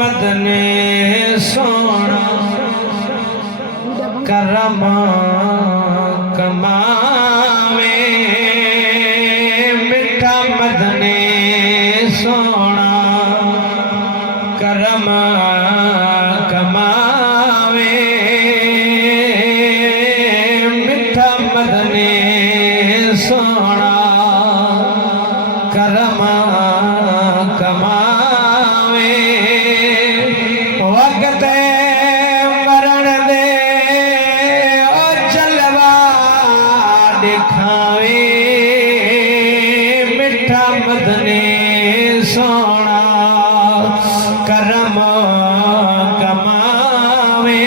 मदने सोना करम कमावे मिठा मदने सोना करम कमावे मिठा मदने सोना करम कमावे वक्त मरण दे ओ जलवा दिखावे मिठा मदने सोना करम कमावे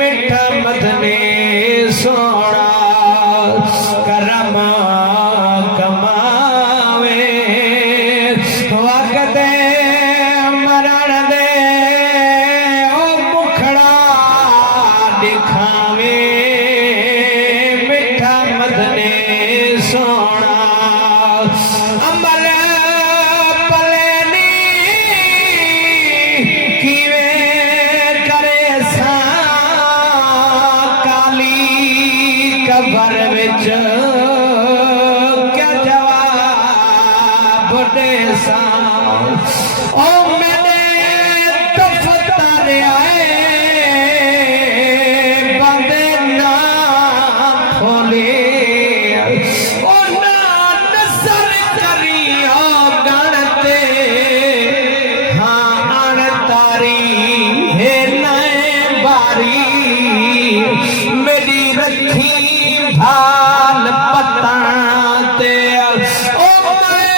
मिठा मदने सोना करम कमावे वक्त मरण दे ओ मुखड़ा दिखावे मिठा मदने सोना अमर पलनी किवे करे सा काली कबर विच क्या जवाब दे सा ओ मैंने दफ्तर आए बंदे ना खोले ओ ना नसर करियो गणते हाँ अणतारी है नए बारी मेरी रखी भाल पताते ओ मैं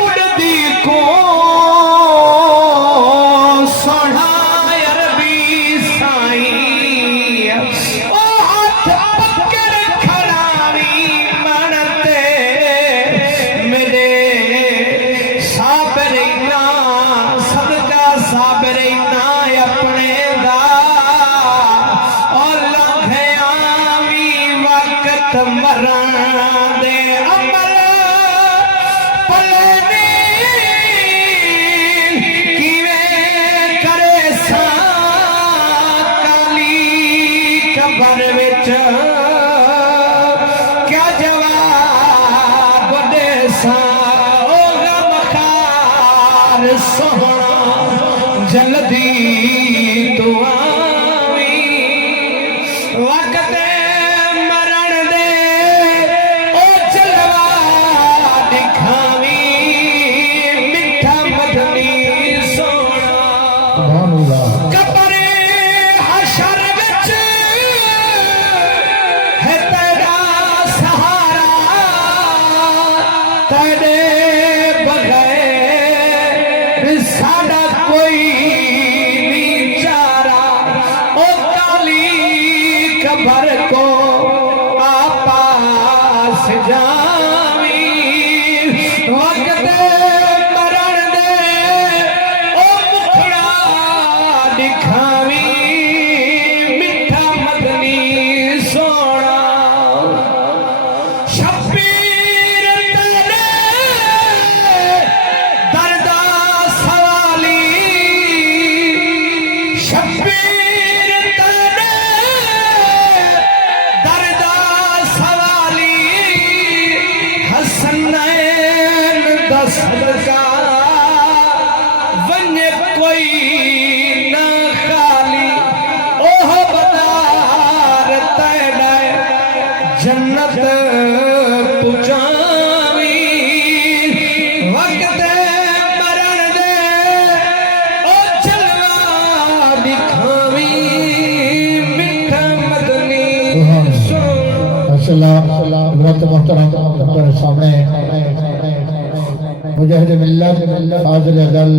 मुड़दी को सोना अरबी साई ओ हाथ पकड़ खड़ावी मनते मेरे साबरीना सदका साबरीना अपने दा और लंघयावी वक्त मरण दे अमल पलनी किवे करे सा काली कबर विच क्या जवाब दे सा ओ गमखार सोहना जल्दी तू आवी वक्त मरण दे ओ जलवा दिखावी मिठा मदनी सोना कब्रे हशर विच है तेरा सहारा तेरे बगैर साडा कोई नहीं चारा ओ काली कबर को आपास जावी वक्त मरण दे ओ मुखड़ा दिखावी मिठा मदनी सोना शब्बीर तेरे दर्दा सवाली शब्बीर तेरे दर्दा सवाली हसनैन दसदका वन्य कोई ना खाली ओह बदार तेरे जन्नत पुजावी वक्त मरण दे ओ जलवा दिखावी मिठा मदनी सोना सामने मुजाहिद मिल्लत फाज़िल अज़ल